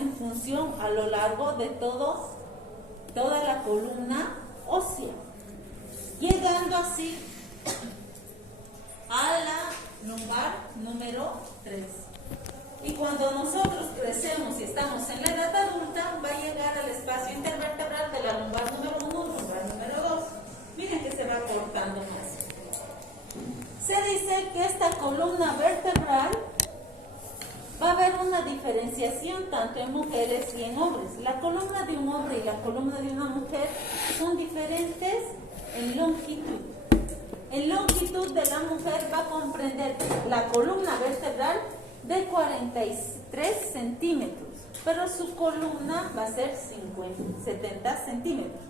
en función a lo largo de toda la columna ósea, llegando así a la lumbar número 3. Y cuando nosotros crecemos y estamos en la edad adulta, va a llegar al espacio intervertebral de la lumbar número 1, lumbar número 2. Miren que se va cortando más. Se dice que esta columna vertebral va a haber una diferenciación tanto en mujeres y en hombres. La columna de un hombre y la columna de una mujer son diferentes en longitud. En longitud de la mujer va a comprender la columna vertebral de 43 centímetros, pero su columna va a ser 70 centímetros.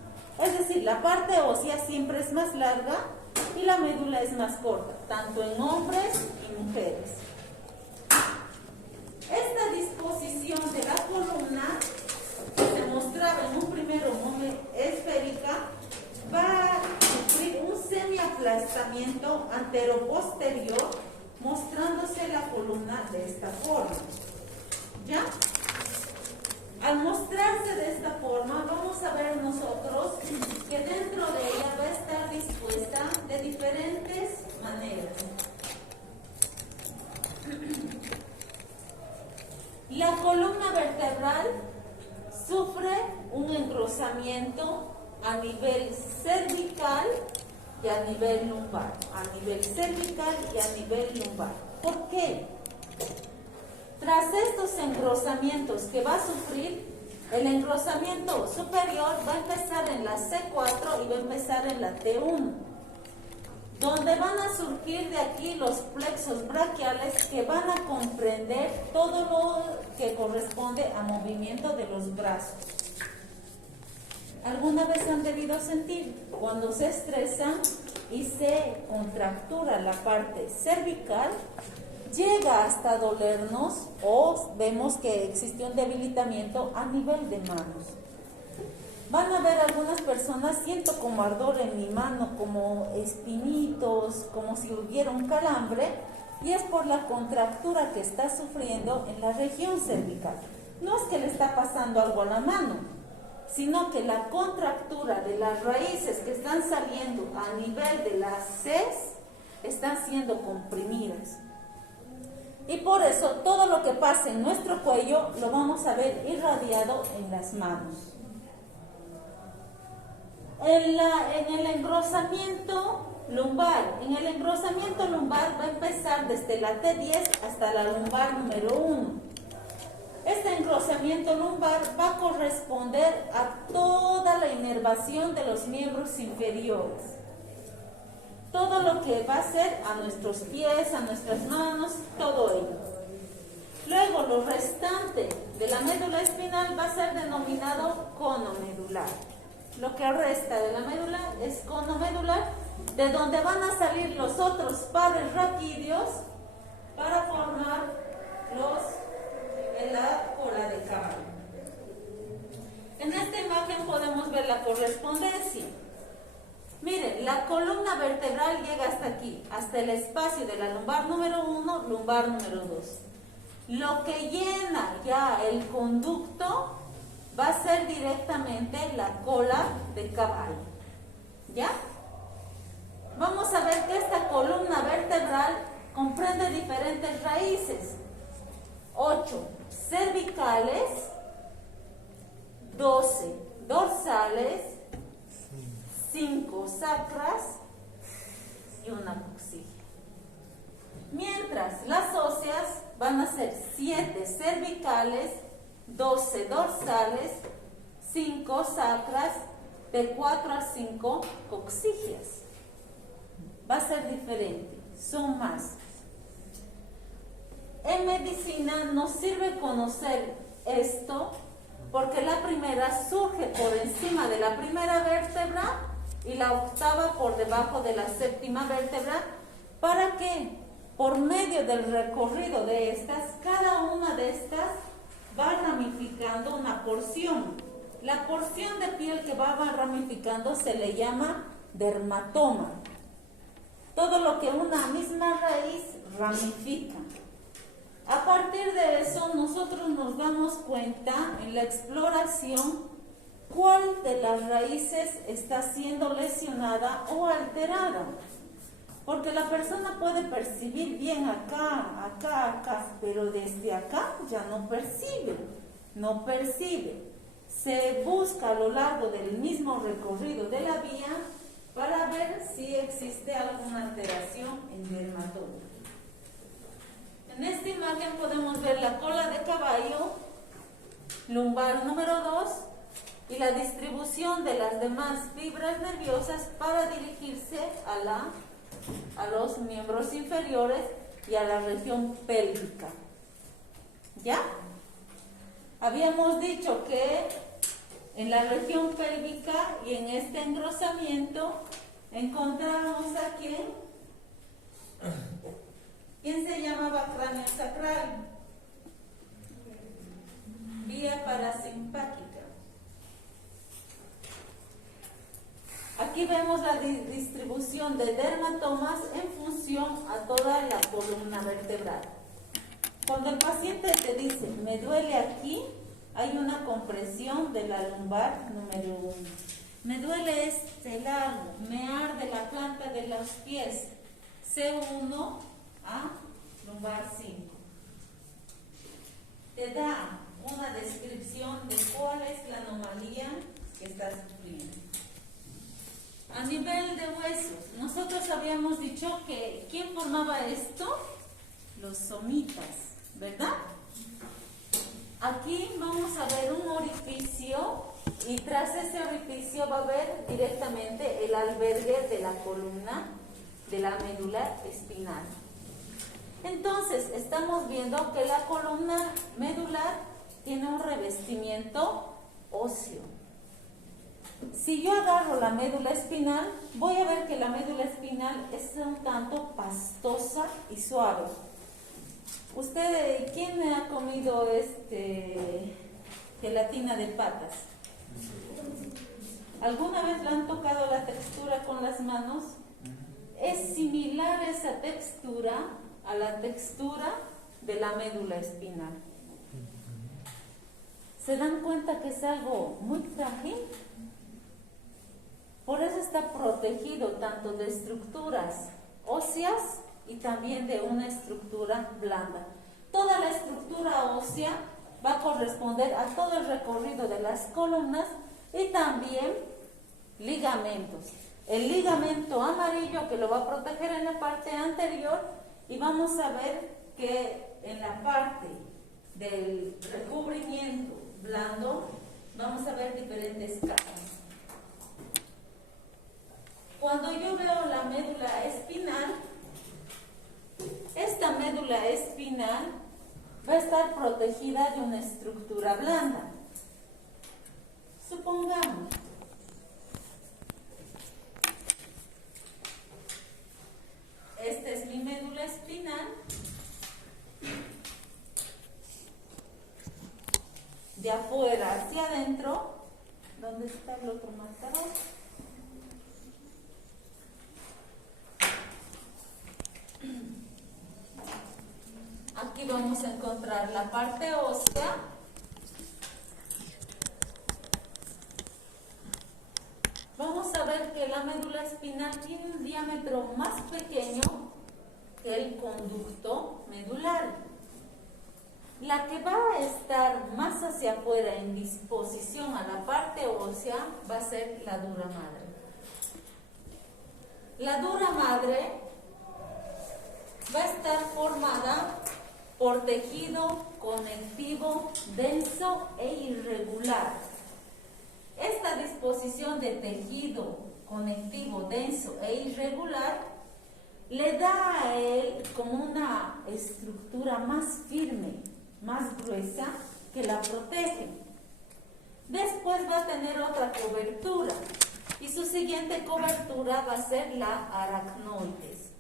Es decir, la parte ósea siempre es más larga y la médula es más corta, tanto en hombres y mujeres. Esta disposición de la columna, que se mostraba en un primero muy esférica, va a sufrir un semiaplastamiento antero-posterior, mostrándose la columna de esta forma. ¿Ya? Al mostrarse de esta forma, vamos a ver nosotros que dentro de ella va a estar dispuesta de diferentes maneras. La columna vertebral sufre un engrosamiento a nivel cervical y a nivel lumbar. A nivel cervical y a nivel lumbar. ¿Por qué? Tras estos engrosamientos que va a sufrir, el engrosamiento superior va a empezar en la C4 y va a empezar en la T1, donde van a surgir de aquí los plexos braquiales que van a comprender todo lo que corresponde a movimiento de los brazos. ¿Alguna vez han debido sentir cuando se estresan y se contractura la parte cervical? Llega hasta dolernos o vemos que existe un debilitamiento a nivel de manos. Van a ver algunas personas, siento como ardor en mi mano, como espinitos, como si hubiera un calambre, y es por la contractura que está sufriendo en la región cervical. No es que le está pasando algo a la mano, sino que la contractura de las raíces que están saliendo a nivel de las Cs están siendo comprimidas. Y por eso todo lo que pasa en nuestro cuello lo vamos a ver irradiado en las manos. En el engrosamiento lumbar, va a empezar desde la T10 hasta la lumbar número 1. Este engrosamiento lumbar va a corresponder a toda la inervación de los miembros inferiores. Todo lo que va a ser a nuestros pies, a nuestras manos, todo ello. Luego, lo restante de la médula espinal va a ser denominado cono medular. Lo que resta de la médula es cono medular, de donde van a salir los otros pares raquídeos para formar la cola de caballo. En esta imagen podemos ver la correspondencia. Miren, la columna vertebral llega hasta aquí, hasta el espacio de la lumbar número 1, lumbar número 2. Lo que llena ya el conducto va a ser directamente la cola de caballo. ¿Ya? Vamos a ver que esta columna vertebral comprende diferentes raíces. 8 cervicales, 12 dorsales, 5 sacras y una coxilla. Mientras las óseas van a ser 7 cervicales, 12 dorsales, 5 sacras, de 4 a 5 coxillas. Va a ser diferente, son más. En medicina nos sirve conocer esto porque la primera surge por encima de la primera vértebra y la octava por debajo de la séptima vértebra, para que por medio del recorrido de estas, cada una de estas va ramificando una porción. La porción de piel que va ramificando se le llama dermatoma. Todo lo que una misma raíz ramifica. A partir de eso, nosotros nos damos cuenta en la exploración cuál de las raíces está siendo lesionada o alterada. Porque la persona puede percibir bien acá, pero desde acá ya no percibe. Se busca a lo largo del mismo recorrido de la vía para ver si existe alguna alteración en dermatoma. En esta imagen podemos ver la cola de caballo, lumbar número 2, y la distribución de las demás fibras nerviosas para dirigirse a los miembros inferiores y a la región pélvica. ¿Ya? Habíamos dicho que en la región pélvica y en este engrosamiento encontramos a ¿quién se llamaba cráneo sacral? Vía parasimpática. Aquí vemos la distribución de dermatomas en función a toda la columna vertebral. Cuando el paciente te dice, me duele aquí, hay una compresión de la lumbar número 1. Me duele este lado, me arde la planta de los pies, C1 a lumbar 5. Te da una descripción de cuál es la anomalía que estás sufriendo. A nivel de huesos, nosotros habíamos dicho que ¿quién formaba esto? Los somitas, ¿verdad? Aquí vamos a ver un orificio y tras ese orificio va a haber directamente el albergue de la columna de la médula espinal. Entonces, estamos viendo que la columna medular tiene un revestimiento óseo. Si yo agarro la médula espinal, voy a ver que la médula espinal es un tanto pastosa y suave. ¿Usted, quién ha comido gelatina de patas? ¿Alguna vez le han tocado la textura con las manos? Es similar esa textura a la textura de la médula espinal. ¿Se dan cuenta que es algo muy frágil? Por eso está protegido tanto de estructuras óseas y también de una estructura blanda. Toda la estructura ósea va a corresponder a todo el recorrido de las columnas y también ligamentos. El ligamento amarillo que lo va a proteger en la parte anterior, y vamos a ver que en la parte del recubrimiento blando vamos a ver diferentes capas. Cuando yo veo la médula espinal, esta médula espinal va a estar protegida de una estructura blanda. Supongamos, esta es mi médula espinal. De afuera hacia adentro, ¿dónde está el otro marcador? Aquí vamos a encontrar la parte ósea. Vamos a ver que la médula espinal tiene un diámetro más pequeño que el conducto medular. La que va a estar más hacia afuera en disposición a la parte ósea va a ser la dura madre. La dura madre va a estar formada por tejido conectivo denso e irregular. Esta disposición de tejido conectivo denso e irregular le da a él como una estructura más firme, más gruesa, que la protege. Después va a tener otra cobertura y su siguiente cobertura va a ser la aracnoides.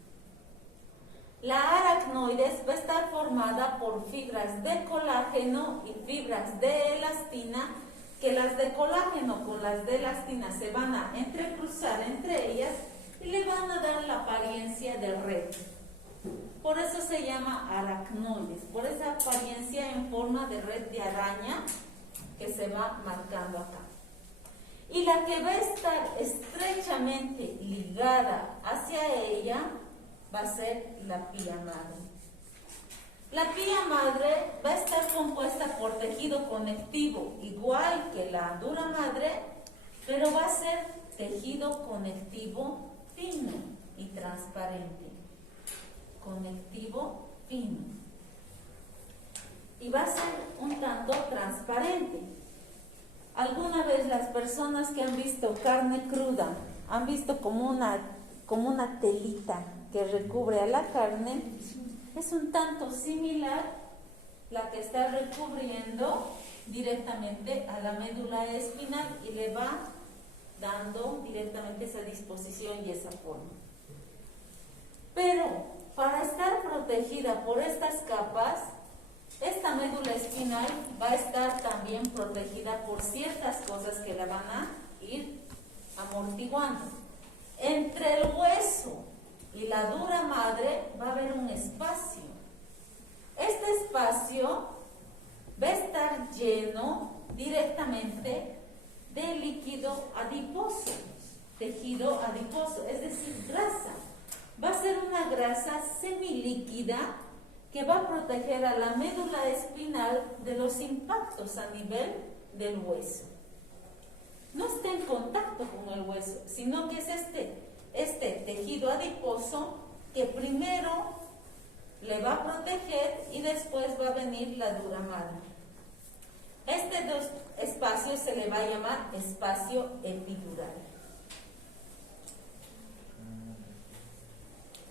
La aracnoides va a estar formada por fibras de colágeno y fibras de elastina, que las de colágeno con las de elastina se van a entrecruzar entre ellas y le van a dar la apariencia de red. Por eso se llama aracnoides, por esa apariencia en forma de red de araña que se va marcando acá. Y la que va a estar estrechamente ligada hacia ella va a ser la pía madre. La pía madre va a estar compuesta por tejido conectivo, igual que la dura madre, pero va a ser tejido conectivo fino y transparente. Conectivo fino. Y va a ser un tanto transparente. ¿Alguna vez las personas que han visto carne cruda han visto como una telita que recubre a la carne? Es un tanto similar la que está recubriendo directamente a la médula espinal y le va dando directamente esa disposición y esa forma. Pero para estar protegida por estas capas, esta médula espinal va a estar también protegida por ciertas cosas que la van a ir amortiguando. Entre el hueso y la dura madre va a haber un espacio. Este espacio va a estar lleno directamente de líquido adiposo, tejido adiposo, es decir, grasa. Va a ser una grasa semilíquida que va a proteger a la médula espinal de los impactos a nivel del hueso. No está en contacto con el hueso, sino que es este tejido adiposo que primero le va a proteger y después va a venir la dura madre. Este espacio se le va a llamar espacio epidural.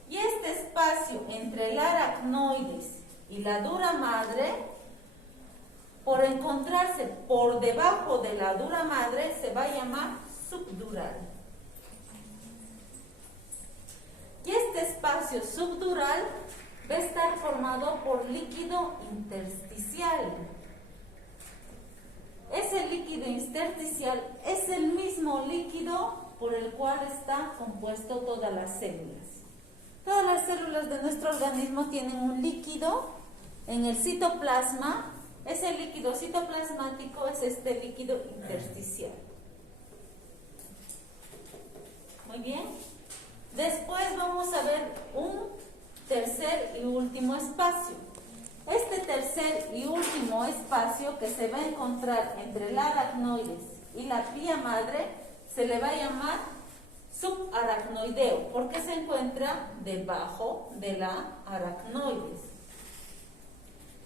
Y este espacio entre el aracnoides y la dura madre, por encontrarse por debajo de la dura madre, se va a llamar subdural. Y este espacio subdural va a estar formado por líquido intersticial. Ese líquido intersticial es el mismo líquido por el cual está compuesto todas las células. Todas las células de nuestro organismo tienen un líquido en el citoplasma. Ese líquido citoplasmático es este líquido intersticial. Muy bien. Después vamos a ver un tercer y último espacio. Este tercer y último espacio que se va a encontrar entre el aracnoides y la pía madre se le va a llamar subaracnoideo, porque se encuentra debajo de la aracnoides.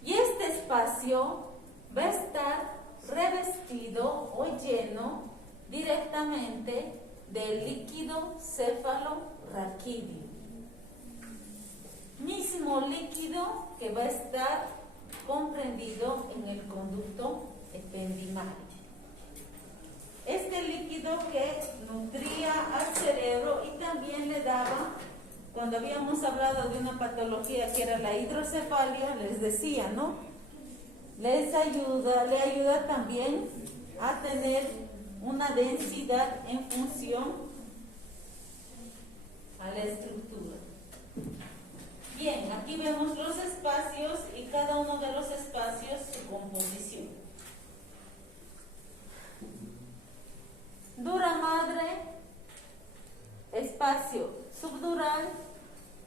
Y este espacio va a estar revestido o lleno directamente del líquido cefalorraquídeo. Mismo líquido que va a estar comprendido en el conducto ependimal. Este líquido que nutría al cerebro y también le daba, cuando habíamos hablado de una patología que era la hidrocefalia, les decía, ¿no? Le ayuda también a tener una densidad en función a la estructura. Bien, aquí vemos los espacios y cada uno de los espacios su composición. Dura madre, espacio subdural,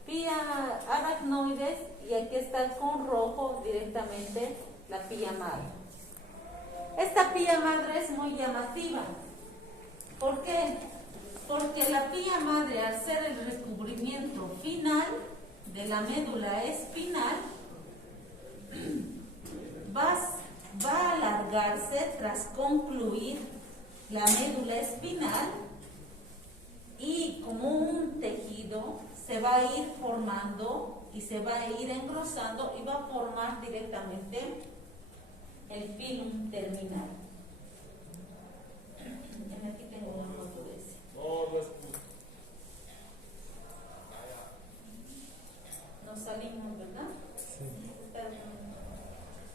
pía aracnoides y aquí está con rojo directamente la pía madre. Esta pía madre es muy llamativa. ¿Por qué? Porque la pía madre, al ser el recubrimiento final de la médula espinal, va a alargarse tras concluir la médula espinal y como un tejido se va a ir formando y se va a ir engrosando y va a formar directamente el filum terminal. Aquí tengo una foto de ese. Nos salimos, ¿verdad? Sí.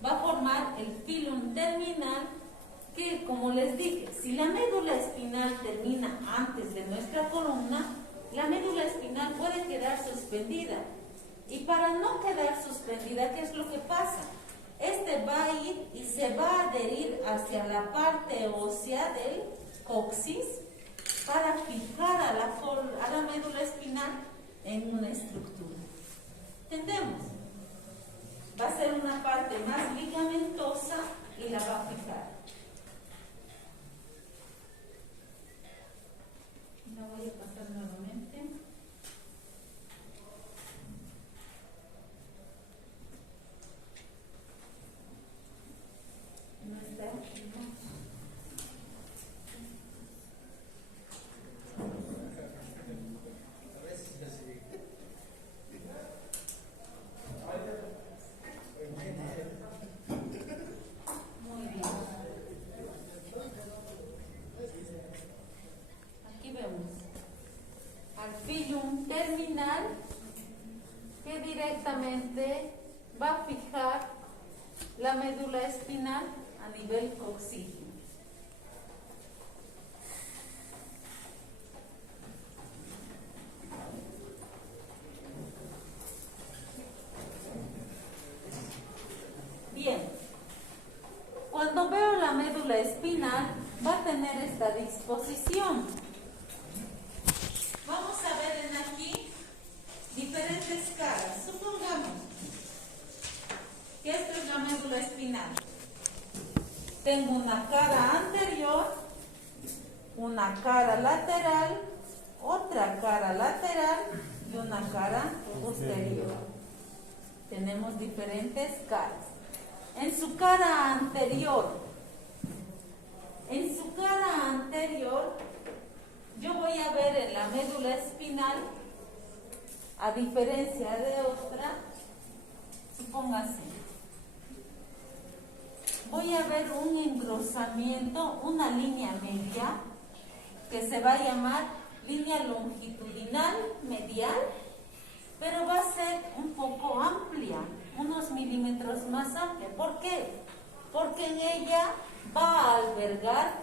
Va a formar el filum terminal que, como les dije, si la médula espinal termina antes de nuestra columna, la médula espinal puede quedar suspendida Y para no quedar suspendida, ¿qué es lo que pasa? Este va a ir y se va a adherir hacia la parte ósea del coxis para fijar a la médula espinal en una estructura. ¿Entendemos? Va a ser una parte más ligamentosa y la va a fijar. La voy a pasar nuevamente. No está aquí, ¿no? Muy bien. Aquí vemos al filum terminal que directamente va a fijar la médula espinal a nivel coxígeno. Bien, cuando veo la médula espinal va a tener esta disposición. Vamos a ver en aquí diferentes caras. Supongamos que esta es la médula espinal. Tengo una cara anterior, una cara lateral, otra cara lateral y una cara posterior. Tenemos diferentes caras. En su cara anterior, yo voy a ver en la médula espinal, a diferencia de otra, supóngase, voy a ver un engrosamiento, una línea media, que se va a llamar línea longitudinal medial, pero va a ser un poco amplia, unos milímetros más amplia. ¿Por qué? Porque en ella va a albergar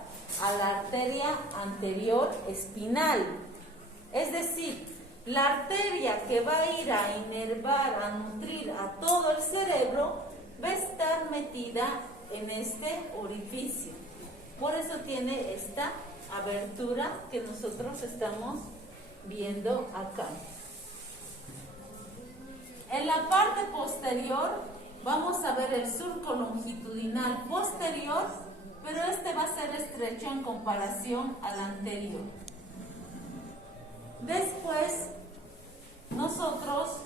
a la arteria anterior espinal. Es decir, la arteria que va a ir a inervar, a nutrir a todo el cerebro, va a estar metida en este orificio. Por eso tiene esta abertura que nosotros estamos viendo acá. En la parte posterior vamos a ver el surco longitudinal posterior, pero este va a ser estrecho en comparación al anterior. Después, nosotros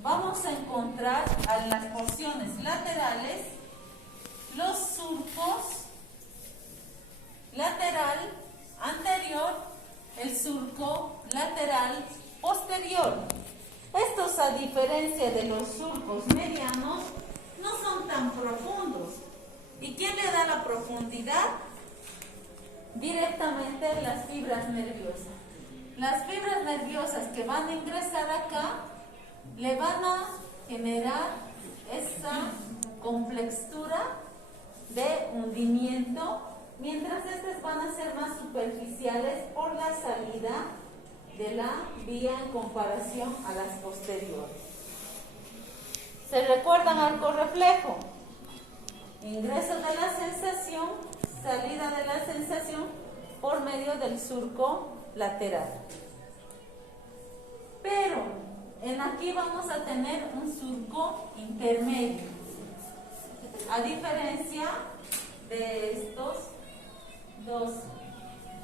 vamos a encontrar en las porciones laterales los surcos lateral anterior, el surco lateral posterior. Estos, a diferencia de los surcos medianos, no son tan profundos. ¿Y quién le da la profundidad? Directamente las fibras nerviosas. Las fibras nerviosas que van a ingresar acá le van a generar esta complexura de hundimiento, mientras estas van a ser más superficiales por la salida de la vía en comparación a las posteriores. ¿Se recuerdan arco reflejo? Ingreso de la sensación, salida de la sensación por medio del surco lateral. Pero en aquí vamos a tener un surco intermedio, a diferencia de estos dos.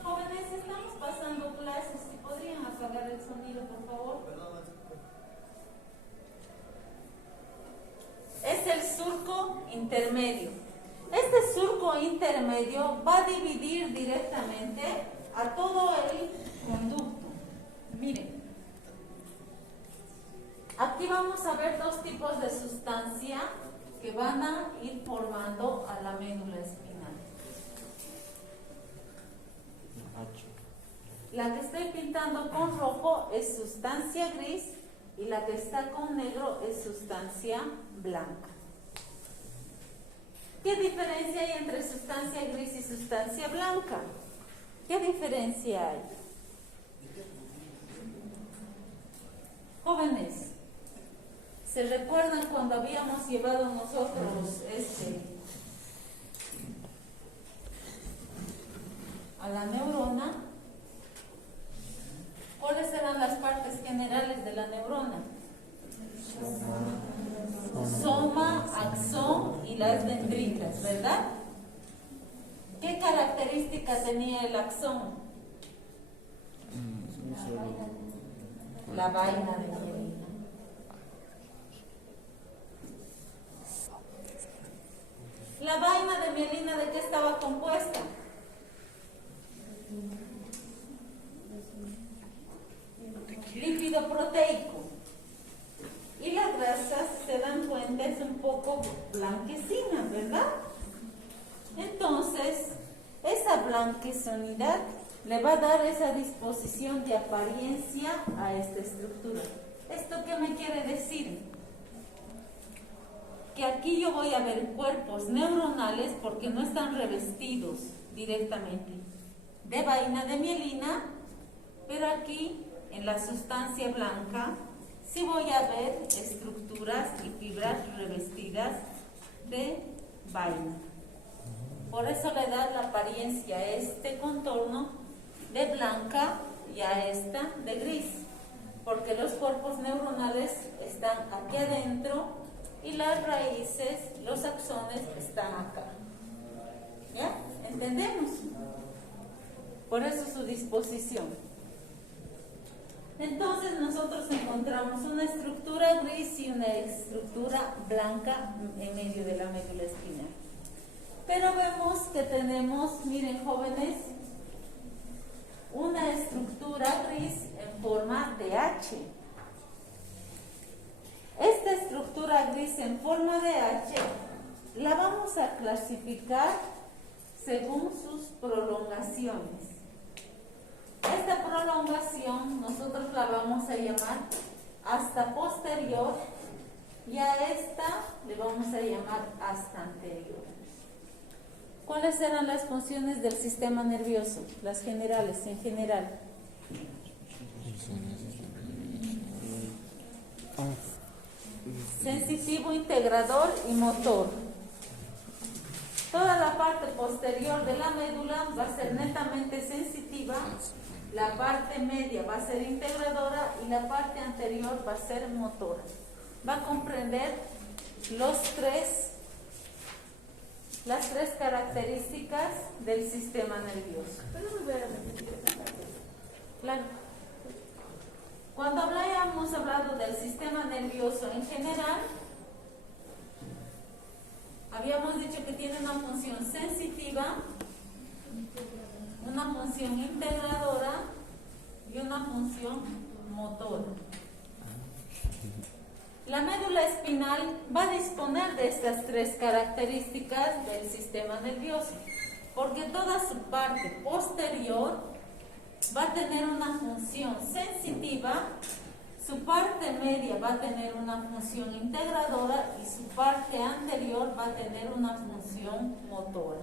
Jóvenes, estamos pasando clases, si podrían apagar el sonido, por favor. Es el surco intermedio. Este surco intermedio va a dividir directamente a todo el conducto. Miren, aquí vamos a ver dos tipos de sustancia que van a ir formando a la médula espinal. La que estoy pintando con rojo es sustancia gris y la que está con negro es sustancia blanca. ¿Qué diferencia hay entre sustancia gris y sustancia blanca? ¿Qué diferencia hay? Jóvenes, ¿se recuerdan cuando habíamos llevado nosotros a la neurona? ¿Cuáles eran las partes generales de la neurona? Soma, axón y las dendritas, ¿verdad? ¿Qué característica tenía el axón? La vaina de mielina. La vaina de mielina, ¿de qué estaba compuesta? Lípido proteico. Y las grasas, se dan cuenta, es un poco blanquecina, ¿verdad? Entonces, esa blanquecinidad le va a dar esa disposición de apariencia a esta estructura. ¿Esto qué me quiere decir? Que aquí yo voy a ver cuerpos neuronales porque no están revestidos directamente de vaina de mielina, pero aquí en la sustancia blanca sí voy a ver estructuras y fibras revestidas de vaina. Por eso le da la apariencia a este contorno de blanca y a esta de gris, porque los cuerpos neuronales están aquí adentro y las raíces, los axones están acá. ¿Ya? ¿Entendemos? Por eso su disposición. Entonces nosotros encontramos una estructura gris y una estructura blanca en medio de la médula espinal. Pero vemos que tenemos, miren jóvenes, una estructura gris en forma de H. Esta estructura gris en forma de H la vamos a clasificar según sus prolongaciones. Esta prolongación nosotros la vamos a llamar hasta posterior y a esta le vamos a llamar hasta anterior. ¿Cuáles eran las funciones del sistema nervioso? Las generales, en general. Sensitivo, integrador y motor. Toda la parte posterior de la médula va a ser netamente sensitiva, la parte media va a ser integradora y la parte anterior va a ser motora. Va a comprender las tres características del sistema nervioso. Claro. Cuando habíamos hablado del sistema nervioso en general, habíamos dicho que tiene una función sensitiva, una función integradora y una función motora. La médula espinal va a disponer de estas tres características del sistema nervioso, porque toda su parte posterior va a tener una función sensitiva, su parte media va a tener una función integradora y su parte anterior va a tener una función motora.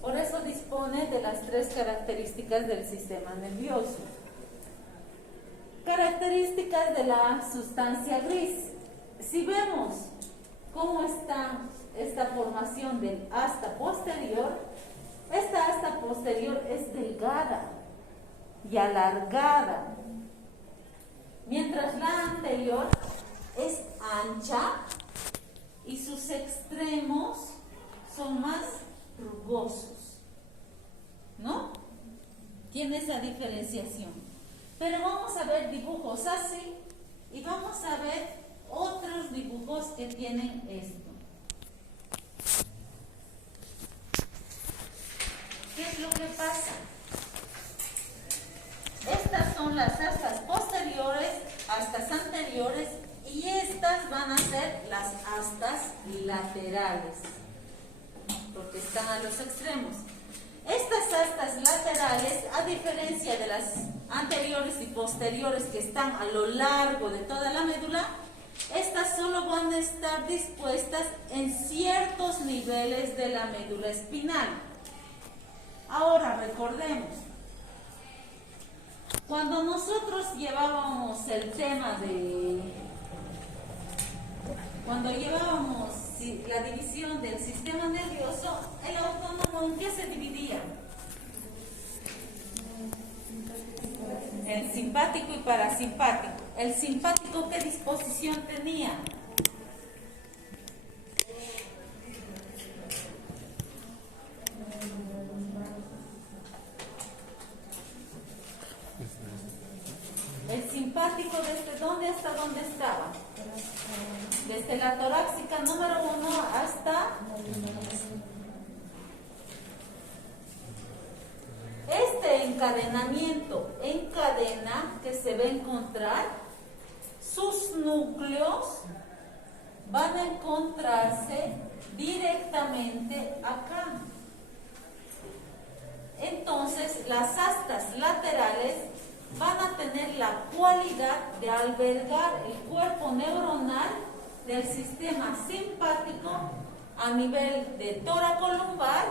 Por eso dispone de las tres características del sistema nervioso. Características de la sustancia gris. Si vemos cómo está esta formación del asta posterior, esta asta posterior es delgada y alargada, mientras la anterior es ancha y sus extremos son más rugosos, ¿no? Tiene esa diferenciación. Pero vamos a ver dibujos así y vamos a ver otros dibujos que tienen esto. ¿Qué es lo que pasa? Estas son las astas posteriores, astas anteriores y estas van a ser las astas laterales, porque están a los extremos. Estas astas laterales, a diferencia de las anteriores y posteriores que están a lo largo de toda la médula, estas solo van a estar dispuestas en ciertos niveles de la médula espinal. Ahora recordemos, Cuando nosotros llevábamos el tema cuando llevábamos la división del sistema nervioso, el autónomo, ¿en qué se dividía? En simpático y parasimpático. ¿El simpático qué disposición tenía? El simpático, ¿desde dónde hasta dónde estaba? Desde la torácica número 1 hasta este encadenamiento encadena que se va a encontrar, sus núcleos van a encontrarse directamente acá. Entonces las astas laterales van a tener la cualidad de albergar el cuerpo neuronal del sistema simpático a nivel de toracolumbar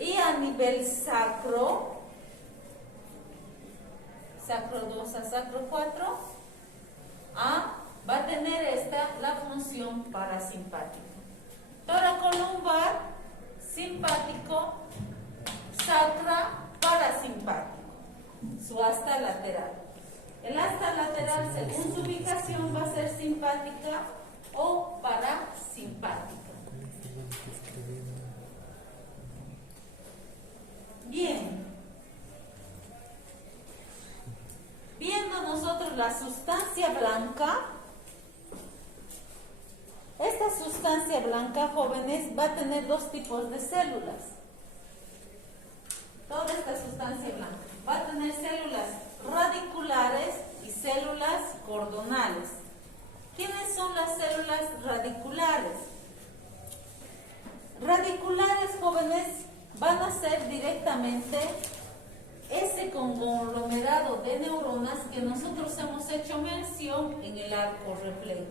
y a nivel sacro 2 a sacro 4, va a tener esta la función parasimpática. Toracolumbar, simpático, sacra, parasimpático. Su asta lateral. El asta lateral, según su ubicación, va a ser simpática o parasimpática. Bien. Viendo nosotros la sustancia blanca, esta sustancia blanca, jóvenes, va a tener dos tipos de células. Toda esta sustancia blanca va a tener células radiculares y células cordonales. ¿Quiénes son las células radiculares? Radiculares, jóvenes, van a ser directamente ese conglomerado de neuronas que nosotros hemos hecho mención en el arco reflejo.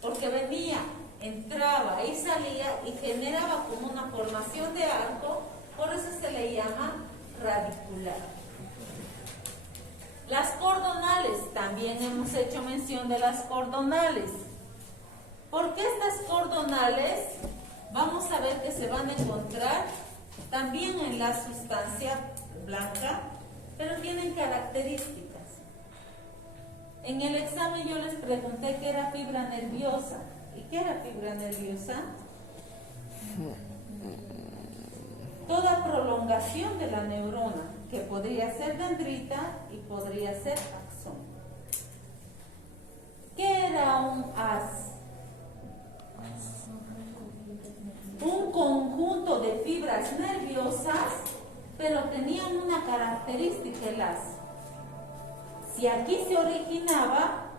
Porque venía, entraba y salía y generaba como una formación de arco, por eso se le llama radicular. Las cordonales, también hemos hecho mención de las cordonales. Porque estas cordonales, vamos a ver que se van a encontrar también en la sustancia blanca, pero tienen características. En el examen yo les pregunté qué era fibra nerviosa. ¿Y qué era fibra nerviosa? Toda prolongación de la neurona, que podría ser dendrita y podría ser axón. ¿Qué era un haz? Un conjunto de fibras nerviosas, pero tenían una característica el haz. Si aquí se originaba,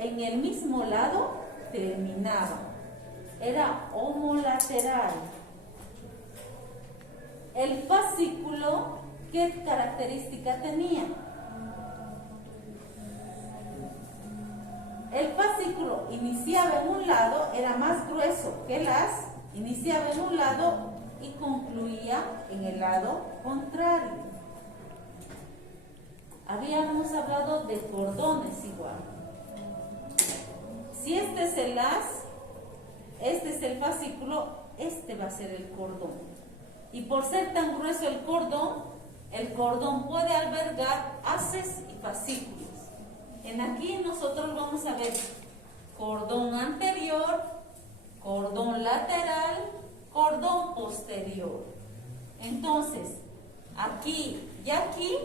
en el mismo lado terminaba. Era homolateral. El fascículo, ¿qué característica tenía? El fascículo iniciaba en un lado, era más grueso que el haz, iniciaba en un lado y concluía en el lado contrario. Habíamos hablado de cordones igual. Si este es el haz, este es el fascículo, este va a ser el cordón. Y por ser tan grueso el cordón puede albergar haces y fascículos. En aquí nosotros vamos a ver cordón anterior, cordón lateral, cordón posterior. Entonces, aquí y aquí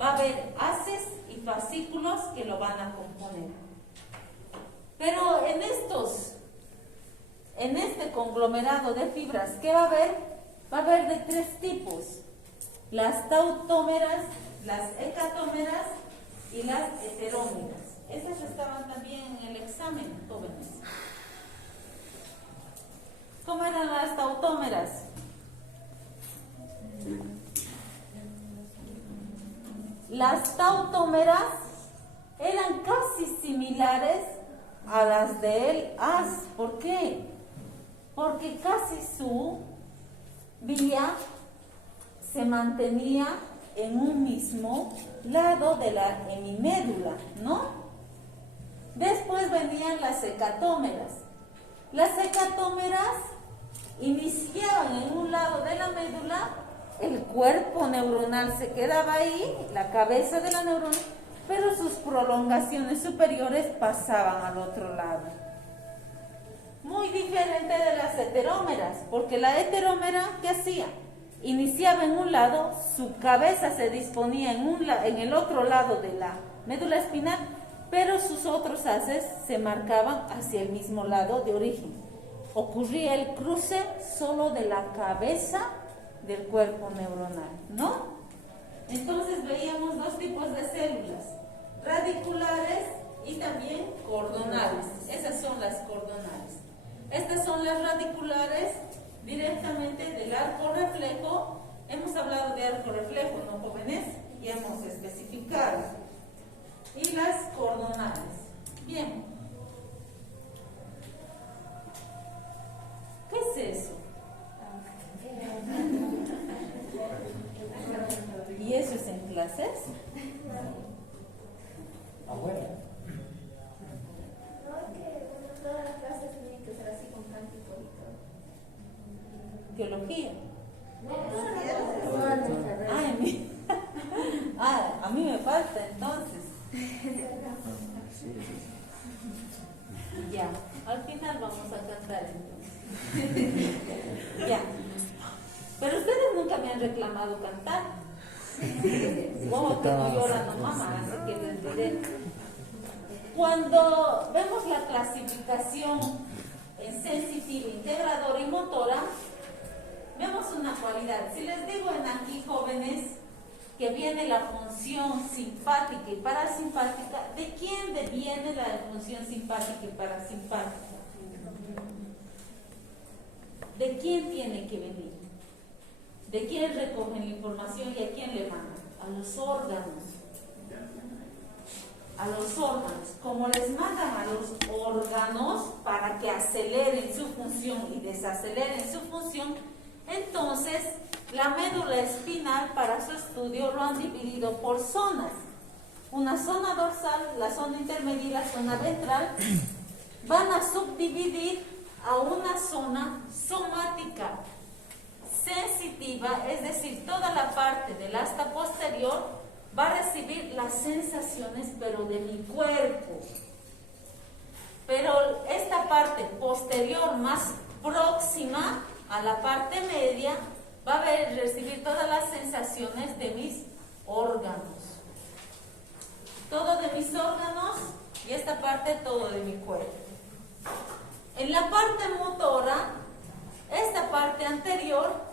va a haber haces y fascículos que lo van a componer. Pero en este conglomerado de fibras, ¿qué va a haber? Va a haber de tres tipos: las tautómeras, las hecatómeras y las heterómeras. Esas estaban también en el examen, jóvenes. ¿Cómo eran las tautómeras? Las tautómeras eran casi similares a las del haz. ¿Por qué? Porque casi su vía se mantenía en un mismo lado de la hemimédula, ¿no? Después venían las hecatómeras. Las hecatómeras iniciaban en un lado de la médula, el cuerpo neuronal se quedaba ahí, la cabeza de la neurona, pero sus prolongaciones superiores pasaban al otro lado. Muy diferente de las heterómeras, porque la heterómera, ¿qué hacía? Iniciaba en un lado, su cabeza se disponía en el otro lado de la médula espinal, pero sus otros haces se marcaban hacia el mismo lado de origen. Ocurría el cruce solo de la cabeza del cuerpo neuronal, ¿no? Entonces veíamos dos tipos de células, radiculares y también cordonales. Esas son las cordonales. Estas son las radiculares directamente del arco reflejo. Hemos hablado de arco reflejo, ¿no, jóvenes? Y hemos especificado. Y las cordonales. Bien. ¿Qué es eso? ¿Y eso es en clases? Abuela. No, que todas las clases tienen que ser así con cántico y todo. Teología. No, A mí me falta entonces. Ya, al final vamos a cantar entonces. Ya. Pero ustedes nunca me han reclamado cantar. Como que no lloran mamá, así que les diré. Cuando vemos la clasificación en sensitiva, integradora y motora, vemos una cualidad. Si les digo en aquí, jóvenes, que viene la función simpática y parasimpática, ¿de quién deviene la función simpática y parasimpática? ¿De quién tiene que venir? ¿De quién recogen la información y a quién le mandan? A los órganos. A los órganos. Como les mandan a los órganos para que aceleren su función y desaceleren su función, entonces la médula espinal para su estudio lo han dividido por zonas. Una zona dorsal, la zona intermedia y la zona ventral van a subdividir a una zona somática sensitiva, es decir, toda la parte del asta posterior va a recibir las sensaciones, pero de mi cuerpo. Pero esta parte posterior, más próxima a la parte media, va a recibir todas las sensaciones de mis órganos. Todo de mis órganos y esta parte todo de mi cuerpo. En la parte motora, esta parte anterior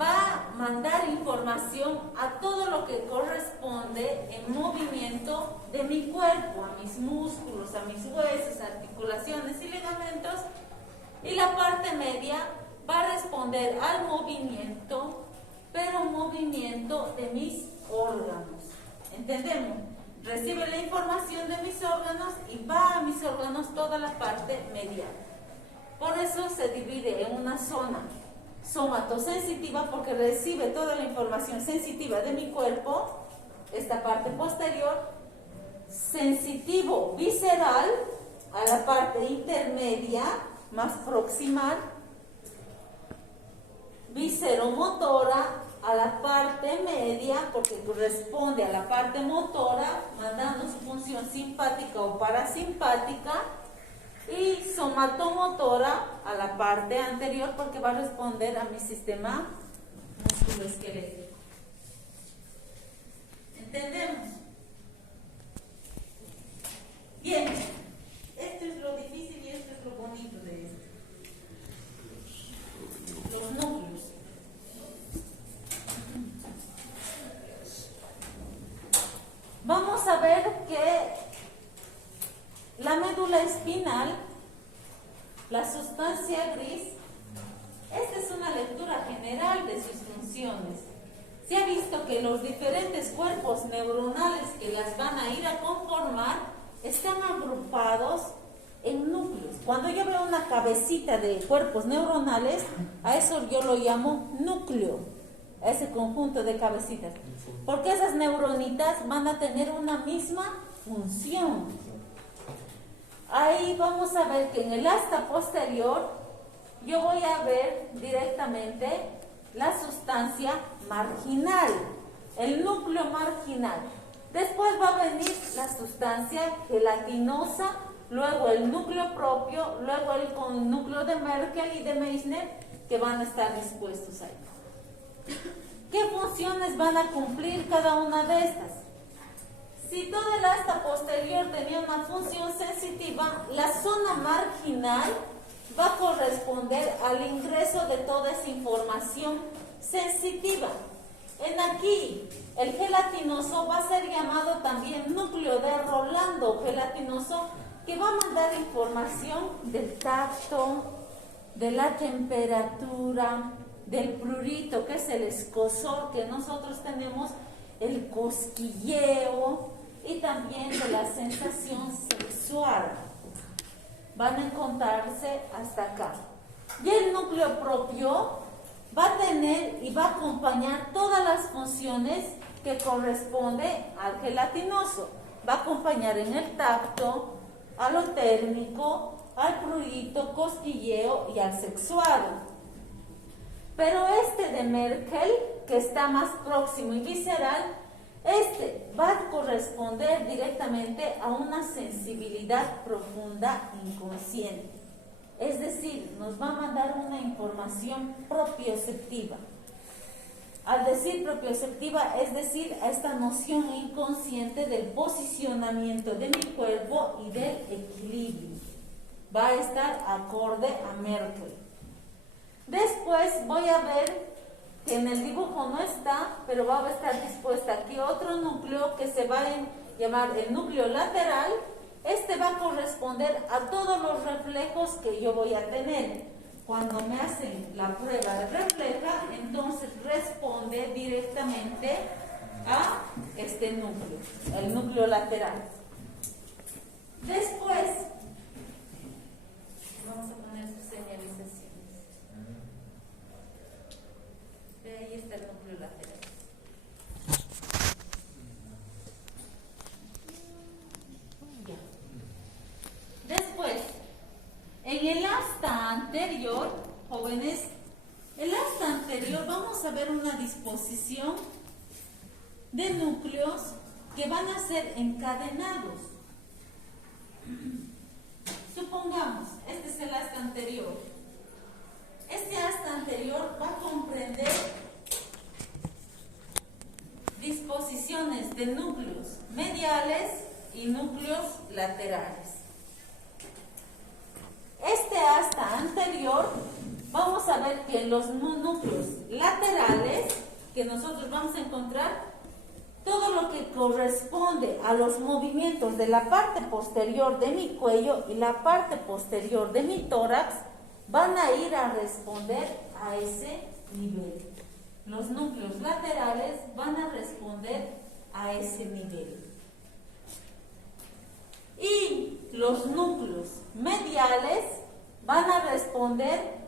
va a mandar información a todo lo que corresponde en movimiento de mi cuerpo, a mis músculos, a mis huesos, articulaciones y ligamentos. Y la parte media va a responder al movimiento, pero movimiento de mis órganos. ¿Entendemos? Recibe la información de mis órganos y va a mis órganos toda la parte medial. Por eso se divide en una zona somatosensitiva, porque recibe toda la información sensitiva de mi cuerpo, esta parte posterior, sensitivo visceral a la parte intermedia, más proximal, visceromotora a la parte media, porque corresponde a la parte motora, mandando su función simpática o parasimpática, y somatomotora a la parte anterior, porque va a responder a mi sistema musculoesquelético. ¿Entendemos? Bien, esto es lo difícil y esto es lo bonito de esto. Los núcleos. Vamos a ver que la médula espinal, la sustancia gris, esta es una lectura general de sus funciones. Se ha visto que los diferentes cuerpos neuronales que las van a ir a conformar están agrupados en núcleos. Cuando yo veo una cabecita de cuerpos neuronales, a eso yo lo llamo núcleo. ese conjunto de cabecitas, porque esas neuronitas van a tener una misma función. Ahí vamos a ver que en el asta posterior yo voy a ver directamente la sustancia marginal, el núcleo marginal. Después va a venir la sustancia gelatinosa, luego el núcleo propio, luego el núcleo de Merkel y de Meissner, que van a estar dispuestos ahí. ¿Qué funciones van a cumplir cada una de estas? Si toda el asta posterior tenía una función sensitiva, la zona marginal va a corresponder al ingreso de toda esa información sensitiva. En aquí, el gelatinoso va a ser llamado también núcleo de Rolando gelatinoso, que va a mandar información del tacto, de la temperatura, del prurito, que es el escozor que nosotros tenemos, el cosquilleo y también de la sensación sexual. Van a encontrarse hasta acá. Y el núcleo propio va a tener y va a acompañar todas las funciones que corresponde al gelatinoso. Va a acompañar en el tacto, a lo térmico, al prurito, cosquilleo y al sexual. Pero este de Merkel, que está más próximo y visceral, este va a corresponder directamente a una sensibilidad profunda inconsciente. Es decir, nos va a mandar una información propioceptiva. Al decir propioceptiva, es decir, a esta noción inconsciente del posicionamiento de mi cuerpo y del equilibrio. Va a estar acorde a Merkel. Después voy a ver que en el dibujo no está, pero va a estar dispuesta aquí otro núcleo que se va a llamar el núcleo lateral. Este va a corresponder a todos los reflejos que yo voy a tener. Cuando me hacen la prueba de refleja, entonces responde directamente a este núcleo, el núcleo lateral. Después, vamos a poner sus señalizaciones. De ahí está el núcleo lateral. Después, en el asta anterior, jóvenes, el asta anterior vamos a ver una disposición de núcleos que van a ser encadenados. Supongamos, este es el asta anterior. Este asta anterior va a comprender disposiciones de núcleos mediales y núcleos laterales. Este asta anterior, vamos a ver que los núcleos laterales que nosotros vamos a encontrar, todo lo que corresponde a los movimientos de la parte posterior de mi cuello y la parte posterior de mi tórax, van a ir a responder a ese nivel. Los núcleos laterales van a responder a ese nivel. Y los núcleos mediales van a responder,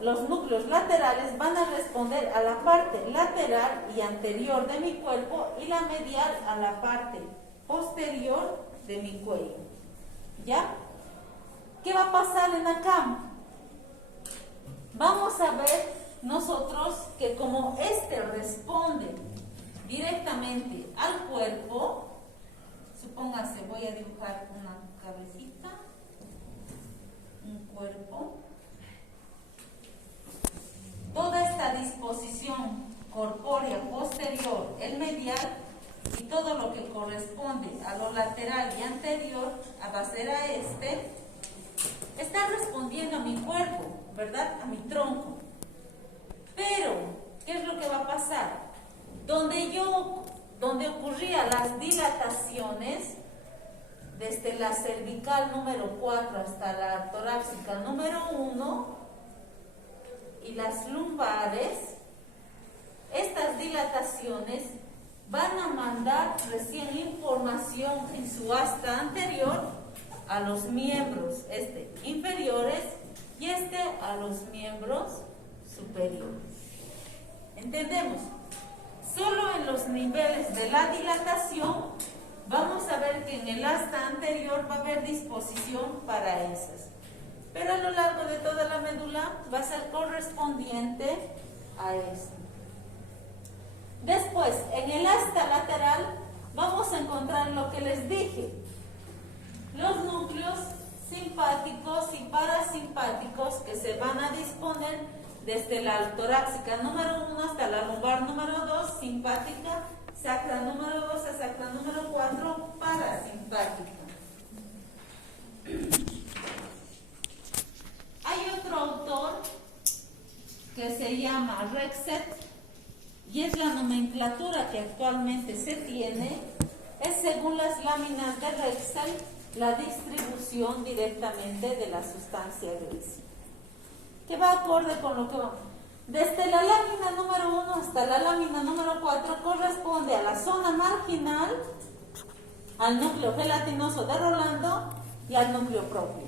los núcleos laterales van a responder a la parte lateral y anterior de mi cuerpo y la medial a la parte posterior de mi cuello. ¿Ya? ¿Qué va a pasar en acá? Vamos a ver nosotros que como este responde directamente al cuerpo, supóngase, voy a dibujar una cabecita, un cuerpo. Toda esta disposición corpórea posterior, el medial, y todo lo que corresponde a lo lateral y anterior, va a ser a este, está respondiendo a mi cuerpo, ¿verdad? A mi tronco. Pero, ¿qué es lo que va a pasar? Donde ocurrían las dilataciones, desde la cervical número 4 hasta la torácica número 1 y las lumbares, estas dilataciones van a mandar recién información en su asta anterior a los miembros inferiores y a los miembros superiores. ¿Entendemos? Solo en los niveles de la dilatación vamos a ver que en el asta anterior va a haber disposición para esas. Pero a lo largo de toda la médula va a ser correspondiente a eso. Después, en el asta lateral vamos a encontrar lo que les dije. Los núcleos simpáticos y parasimpáticos que se van a disponer desde la torácica número 1 hasta la lumbar número 2, simpática, sacra número 2 a sacra número 4, parasimpática. Hay otro autor que se llama Rexet y es la nomenclatura que actualmente se tiene, es según las láminas de Rexel la distribución directamente de la sustancia gris, que va acorde con lo que vamos. Desde la lámina número 1 hasta la lámina número 4 corresponde a la zona marginal, al núcleo gelatinoso de Rolando y al núcleo propio.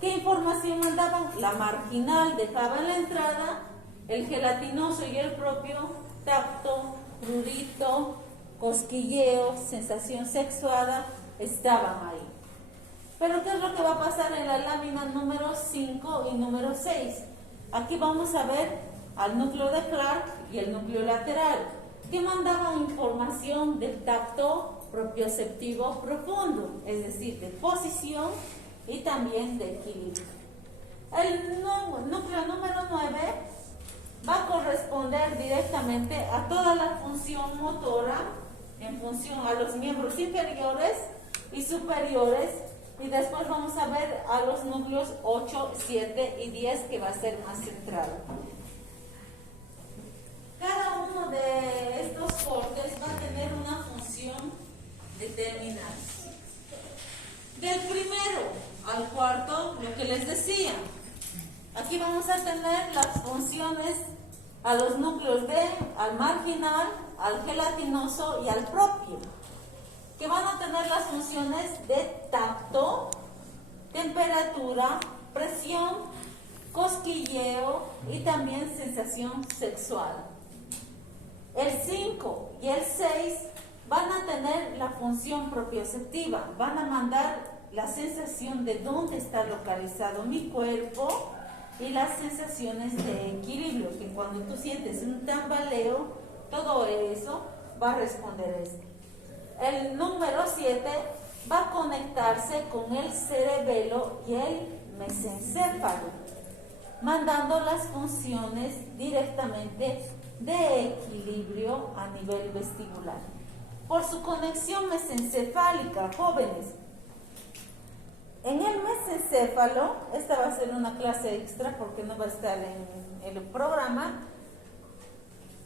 ¿Qué información mandaban? La marginal dejaba en la entrada, el gelatinoso y el propio, tacto, prurito, cosquilleo, sensación sexuada, estaban ahí. Pero ¿qué es lo que va a pasar en la lámina número 5 y número 6? Aquí vamos a ver al núcleo de Clark y el núcleo lateral, que mandaban información del tacto propioceptivo profundo, es decir, de posición y también de equilibrio. El núcleo número 9 va a corresponder directamente a toda la función motora en función a los miembros inferiores y superiores, y después vamos a ver a los núcleos 8, 7 y 10, que va a ser más centrado. Cada uno de estos cortes va a tener una función determinada. Del primero al cuarto, lo que les decía, aquí vamos a tener las funciones a los núcleos al marginal, al gelatinoso y al propio, que van a tener las funciones de tacto, temperatura, presión, cosquilleo y también sensación sexual. El 5 y el 6 van a tener la función propioceptiva, van a mandar la sensación de dónde está localizado mi cuerpo y las sensaciones de equilibrio, que cuando tú sientes un tambaleo, todo eso va a responder esto. El número 7 va a conectarse con el cerebelo y el mesencéfalo, mandando las funciones directamente de equilibrio a nivel vestibular. Por su conexión mesencefálica, jóvenes, en el mesencéfalo, esta va a ser una clase extra porque no va a estar en el programa.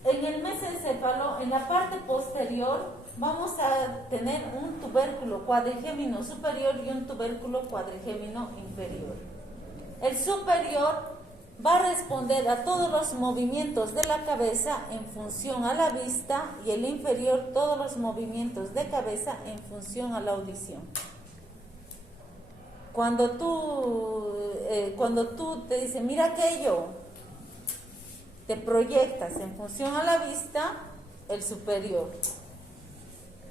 En el mesencéfalo, en la parte posterior, vamos a tener un tubérculo cuadrigémino superior y un tubérculo cuadrigémino inferior. El superior va a responder a todos los movimientos de la cabeza en función a la vista, y el inferior todos los movimientos de cabeza en función a la audición. Cuando tú te dicen, mira aquello, te proyectas en función a la vista, el superior.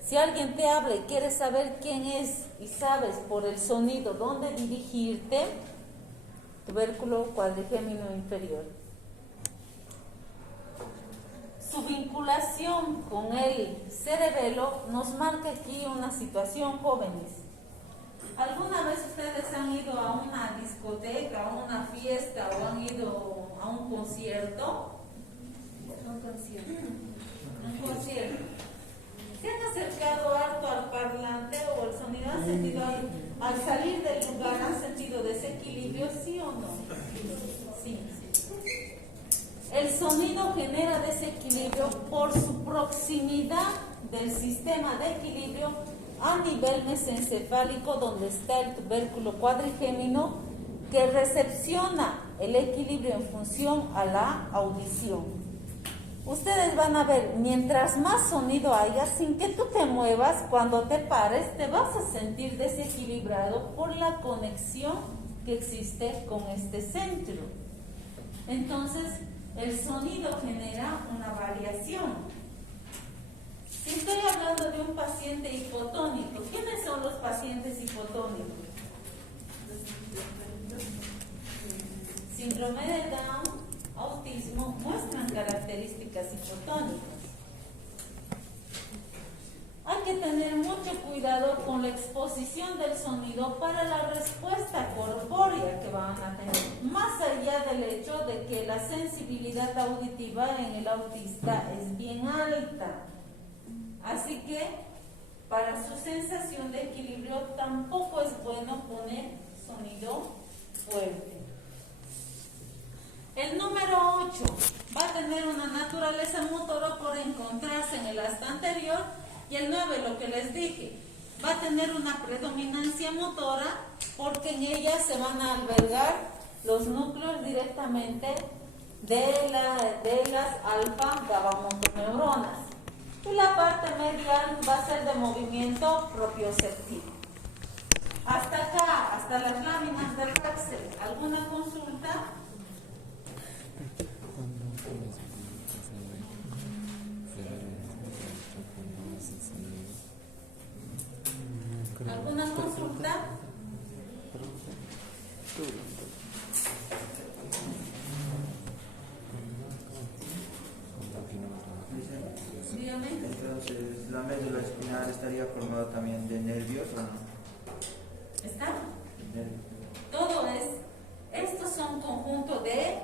Si alguien te habla y quieres saber quién es y sabes por el sonido dónde dirigirte, tubérculo cuadrigémino inferior. Su vinculación con el cerebelo nos marca aquí una situación, jóvenes. ¿Alguna vez ustedes han ido a una discoteca, a una fiesta o han ido a un concierto? Un concierto. ¿Se han acercado harto al parlante o el sonido? ¿Han sentido al salir del lugar, han sentido desequilibrio, sí o no? Sí. El sonido genera desequilibrio por su proximidad del sistema de equilibrio a nivel mesencefálico, donde está el tubérculo cuadrigémino, que recepciona el equilibrio en función a la audición. Ustedes van a ver, mientras más sonido haya, sin que tú te muevas, cuando te pares, te vas a sentir desequilibrado por la conexión que existe con este centro. Entonces, el sonido genera una variación. Si estoy hablando de un paciente hipotónico, ¿quiénes son los pacientes hipotónicos? Síndrome de Down, autismo, muestran características hipotónicas. Hay que tener mucho cuidado con la exposición del sonido para la respuesta corpórea que van a tener, más allá del hecho de que la sensibilidad auditiva en el autista es bien alta. Así que para su sensación de equilibrio tampoco es bueno poner sonido fuerte. El número 8 va a tener una naturaleza motora por encontrarse en el asta anterior, y el 9, lo que les dije, va a tener una predominancia motora porque en ella se van a albergar los núcleos directamente de las alfa-gabamotoneuronas. Y la parte medial va a ser de movimiento propioceptivo. Hasta acá, hasta las láminas del Raxel. ¿Alguna consulta? ¿Alguna consulta? Dígame. Entonces, la médula espinal estaría formada también de nervios, ¿o no? ¿Está? Todo estos son conjunto de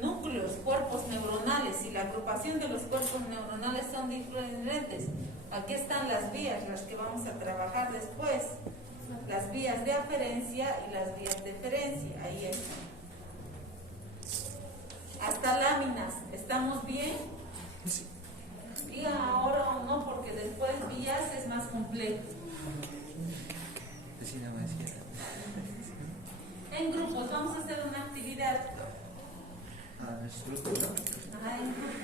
núcleos, cuerpos neuronales, y la agrupación de los cuerpos neuronales son diferentes. Aquí están las vías, las que vamos a trabajar después. Las vías de aferencia y las vías de eferencia. Ahí están. Hasta láminas. ¿Estamos bien? Digan ahora o no, porque después vías es más complejo. En grupos, vamos a hacer una actividad. Ah, es grupo, ¿no? En grupos.